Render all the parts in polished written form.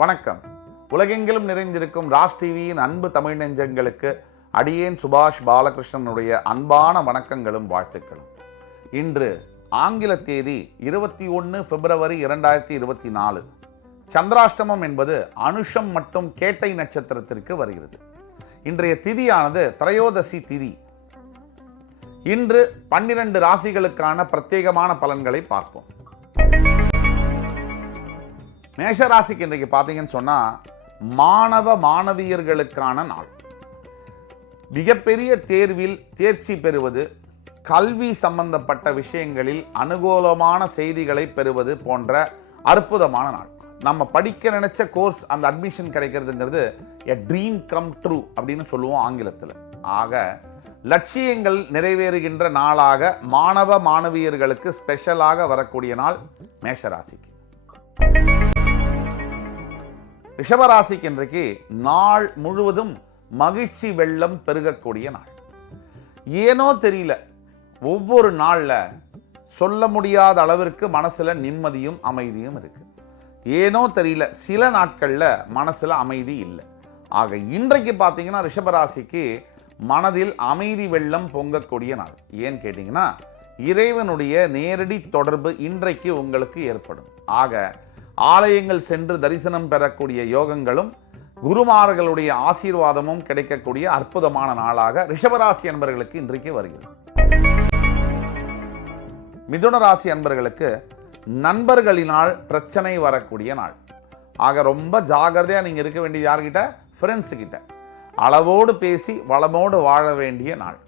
வணக்கம். உலகெங்கிலும் நிறைந்திருக்கும் ராஜ் டிவியின் அன்பு தமிழ் நெஞ்சங்களுக்கு அடியேன் சுபாஷ் பாலகிருஷ்ணனுடைய அன்பான வணக்கங்களும் வாழ்த்துக்களும். இன்று ஆங்கில தேதி 21 பிப்ரவரி 2024. சந்திராஷ்டமம் என்பது அனுஷம் மற்றும் கேட்டை நட்சத்திரத்திற்கு வருகிறது. இன்றைய திதியானது திரையோதசி திதி. இன்று 12 ராசிகளுக்கான பிரத்யேகமான பலன்களை பார்ப்போம். மேஷராசிக்கு இன்றைக்கு பார்த்தீங்கன்னு சொன்னால் மாணவ மாணவியர்களுக்கான நாள். மிகப்பெரிய தேர்வில் தேர்ச்சி பெறுவது, கல்வி சம்பந்தப்பட்ட விஷயங்களில் அனுகூலமான செய்திகளை பெறுவது போன்ற அற்புதமான நாள். நம்ம படிக்க நினைச்ச கோர்ஸ் அந்த அட்மிஷன் கிடைக்கிறதுங்கிறது எ ட்ரீம் கம் ட்ரூ அப்படின்னு சொல்லுவோம் ஆங்கிலத்தில். ஆக லட்சியங்கள் நிறைவேறுகின்ற நாளாக மாணவ மாணவியர்களுக்கு ஸ்பெஷலாக வரக்கூடிய நாள் மேஷராசிக்கு. ரிஷபராசிக்கு இன்றைக்கு நாள் முழுவதும் மகிழ்ச்சி வெள்ளம் பெருகக்கூடிய நாள். ஏனோ தெரியல, ஒவ்வொரு நாளில் சொல்ல முடியாத அளவிற்கு மனசுல நிம்மதியும் அமைதியும் இருக்கு. ஏனோ தெரியல, சில நாட்கள்ல மனசுல அமைதி இல்லை. ஆக இன்றைக்கு பார்த்தீங்கன்னா ரிஷபராசிக்கு மனதில் அமைதி வெள்ளம் பொங்கக்கூடிய நாள். ஏன்னு கேட்டீங்கன்னா இறைவனுடைய நேரடி தொடர்பு இன்றைக்கு உங்களுக்கு ஏற்படும். ஆக ஆலயங்கள் சென்று தரிசனம் பெறக்கூடிய யோகங்களும் குருமார்களுடைய ஆசீர்வாதமும் கிடைக்கக்கூடிய அற்புதமான நாளாக ரிஷபராசி அன்பர்களுக்கு இன்றைக்கு வருகிறது. மிதுன ராசி அன்பர்களுக்கு நண்பர்களினால் பிரச்சனை வரக்கூடிய நாள். ஆக ரொம்ப ஜாகிரதையா நீங்க இருக்க வேண்டியது யார்கிட்ட? ஃப்ரெண்ட்ஸ் கிட்ட. அளவோடு பேசி வளமோடு வாழ வேண்டிய நாள்.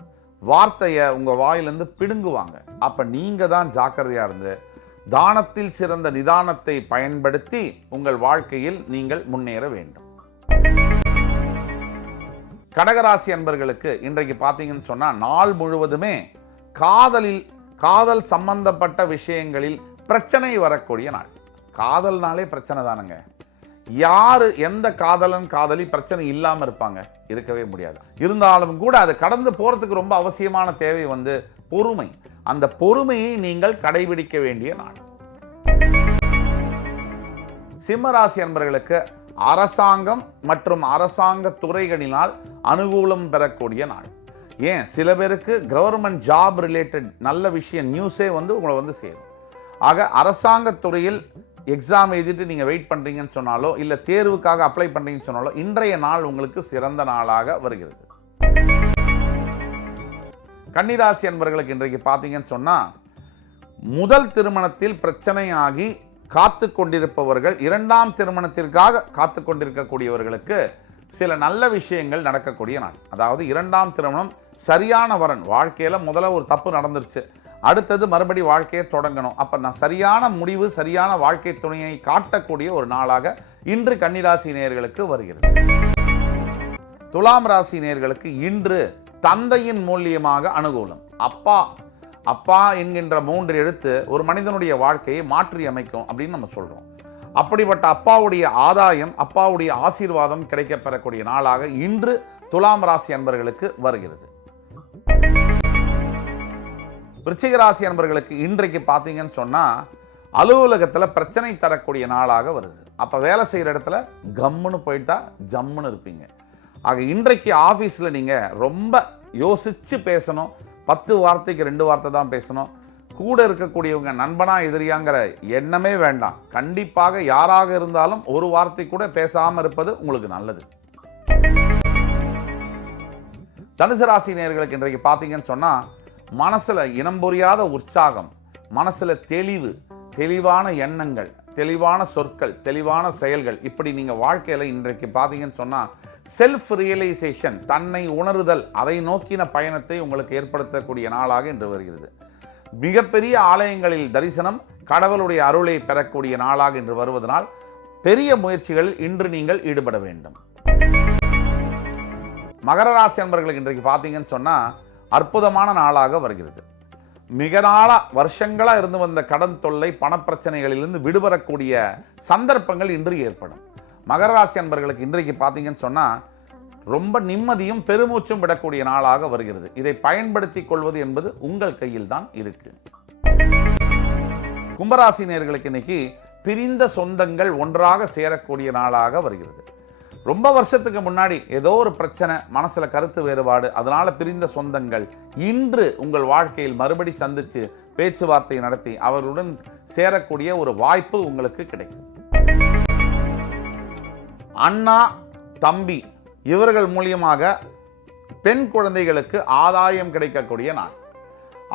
வார்த்தையை உங்க வாயிலிருந்து பிடுங்குவாங்க. அப்ப நீங்க தான் ஜாக்கிரதையா இருந்து தானத்தில் சிறந்த நிதானத்தை பயன்படுத்தி உங்கள் வாழ்க்கையில் நீங்கள் முன்னேற வேண்டும். கடகராசி அன்பர்களுக்கு இன்றைக்கு பார்த்தீங்கன்னு சொன்னா நாள் முழுவதுமே காதல் சம்பந்தப்பட்ட விஷயங்களில் பிரச்சனை வரக்கூடிய நாள். காதல்னாலே பிரச்சனை தானுங்க. யாரு எந்த காதலன் காதலி பிரச்சனை இல்லாம இருப்பாங்க? இருக்கவே முடியாது. இருந்தாலும் கூட அது கடந்து போறதுக்கு ரொம்ப அவசியமான தேவை பொறுமை. அந்த பொறுமையை நீங்கள் கடைபிடிக்க வேண்டிய நாள். சிம்மராசி அன்பர்களுக்கு அரசாங்கம் மற்றும் அரசாங்க துறைகளினால் அனுகூலம் பெறக்கூடிய நாள். ஏன் சில பேருக்கு கவர்மெண்ட் ஜாப் ரிலேட்டட் நல்ல விஷயம் நியூஸே உங்களை சேரும். ஆக அரசாங்க துறையில் எக்ஸாம் எழுதிட்டு நீங்க வெயிட் பண்றீங்கன்னு சொன்னாலோ இல்ல தேர்வுக்காக அப்ளை பண்றீங்கன்னு சொன்னாலோ இன்றைய நாள் உங்களுக்கு சிறந்த நாளாக வருகிறது. கன்னிராசி அன்பர்களுக்கு இன்றைக்கு பார்த்தீங்கன்னு சொன்னா முதல் திருமணத்தில் பிரச்சனையாகி காத்து கொண்டிருப்பவர்கள், இரண்டாம் திருமணத்திற்காக காத்து கொண்டிருக்கக்கூடியவர்களுக்கு சில நல்ல விஷயங்கள் நடக்கக்கூடிய நாள். அதாவது இரண்டாம் திருமணம் சரியான வரன். வாழ்க்கையில முதல்ல ஒரு தப்பு நடந்துருச்சு, அடுத்தது மறுபடி வாழ்க்கையை தொடங்கணும். அப்ப நான் சரியான முடிவு, சரியான வாழ்க்கை துணையை காட்டக்கூடிய ஒரு நாளாக இன்று கன்னிராசி நேயர்களுக்கு வருகிறது. துலாம் ராசி நேயர்களுக்கு இன்று தந்தையின் மூலியமாக அனுகூலம். அப்பா என்கின்ற 3 எழுத்து ஒரு மனிதனுடைய வாழ்க்கையை மாற்றி அமைக்கும் அப்படின்னு நம்ம சொல்றோம். அப்படிப்பட்ட அப்பாவுடைய ஆதாயம், அப்பாவுடைய ஆசீர்வாதம் கிடைக்கப்பெறக்கூடிய நாளாக இன்று துலாம் ராசி அன்பர்களுக்கு வருகிறது. விருச்சிக ராசி அன்பர்களுக்கு இன்றைக்கு பார்த்தீங்கன்னு சொன்னா அலுவலகத்தில் பிரச்சனை தரக்கூடிய நாளாக வருது. அப்ப வேலை செய்யற இடத்துல கம்முன்னு போயிட்டா ஜம்முன்னு இருப்பீங்க. ஆக இன்றைக்கு ஆஃபீஸில் நீங்கள் ரொம்ப யோசித்து பேசணும். 10 வார்த்தைக்கு 2 வார்த்தை தான் பேசணும். கூட இருக்கக்கூடியவங்க நண்பனா எதிரியாங்கிற எண்ணமே வேண்டாம். கண்டிப்பாக யாராக இருந்தாலும் ஒரு வார்த்தை கூட பேசாமல் இருப்பது உங்களுக்கு நல்லது. தனுசு ராசி நேயர்களுக்கு இன்றைக்கு பார்த்தீங்கன்னு சொன்னால் மனசில் இனம் புரியாத உற்சாகம், மனசில் தெளிவான எண்ணங்கள், தெளிவான சொற்கள், தெளிவான செயல்கள், இப்படி நீங்கள் வாழ்க்கையில் இன்றைக்கு பார்த்தீங்கன்னு சொன்னால் செல்ஃப் ரியலைசேஷன், தன்னை உணருதல், அதை நோக்கின பயணத்தை உங்களுக்கு ஏற்படுத்தக்கூடிய நாளாக இன்று வருகிறது. மிகப்பெரிய ஆலயங்களில் தரிசனம், கடவுளுடைய அருளை பெறக்கூடிய நாளாக இன்று வருவதனால் பெரிய முயற்சிகளில் இன்று நீங்கள் ஈடுபட வேண்டும். மகர ராசி அன்பர்களுக்கு இன்றைக்கு பார்த்தீங்கன்னு சொன்னா அற்புதமான நாளாக வருகிறது. மிக நாளா வருஷங்களா இருந்து வந்த கடன் தொல்லை, பணப்பிரச்சனைகளிலிருந்து விடுபடக்கூடிய சந்தர்ப்பங்கள் இன்று ஏற்படும். மகர ராசி அன்பர்களுக்கு இன்றைக்கு பார்த்தீங்கன்னு சொன்னா ரொம்ப நிம்மதியும் பெருமூச்சும் விடக்கூடிய நாளாக வருகிறது. இதை பயன்படுத்திக் கொள்வது என்பது உங்கள் கையில் தான் இருக்கு. கும்பராசி நேயர்களுக்கு இன்னைக்கு பிரிந்த சொந்தங்கள் ஒன்றாக சேரக்கூடிய நாளாக வருகிறது. ரொம்ப வருஷத்துக்கு முன்னாடி ஏதோ ஒரு பிரச்சனை, மனசுல கருத்து வேறுபாடு, அதனால பிரிந்த சொந்தங்கள் இன்று உங்கள் வாழ்க்கையில் மறுபடி சந்திச்சு பேச்சுவார்த்தை நடத்தி அவருடன் சேரக்கூடிய ஒரு வாய்ப்பு உங்களுக்கு கிடைக்கும். அண்ணா, தம்பி இவர்கள் மூலியமாக பெண் குழந்தைகளுக்கு ஆதாயம் கிடைக்கக்கூடிய நாள்.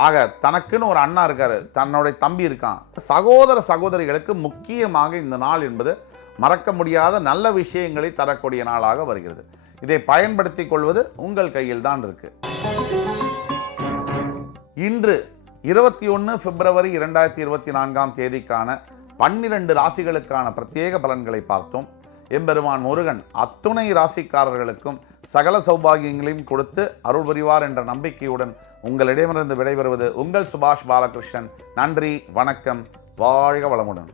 ஆக தனக்குன்னு ஒரு அண்ணா இருக்காரு, தன்னுடைய தம்பி இருக்கான், சகோதர சகோதரிகளுக்கு முக்கியமாக இந்த நாள் என்பது மறக்க முடியாத நல்ல விஷயங்களை தரக்கூடிய நாளாக வருகிறது. இதை பயன்படுத்திக் கொள்வது உங்கள் கையில் தான் இருக்கு. இன்று 21 பிப்ரவரி 2024 தேதிக்கான 12 ராசிகளுக்கான பிரத்யேக பலன்களை பார்த்தோம். எம்பெருமான் முருகன் அத்துணை ராசிக்காரர்களுக்கும் சகல சௌபாகியங்களையும் கொடுத்து அருள் புரிவார் என்ற நம்பிக்கையுடன் உங்களிடமிருந்து விடைபெறுவது உங்கள் சுபாஷ் பாலகிருஷ்ணன். நன்றி, வணக்கம், வாழ்க வளமுடன்.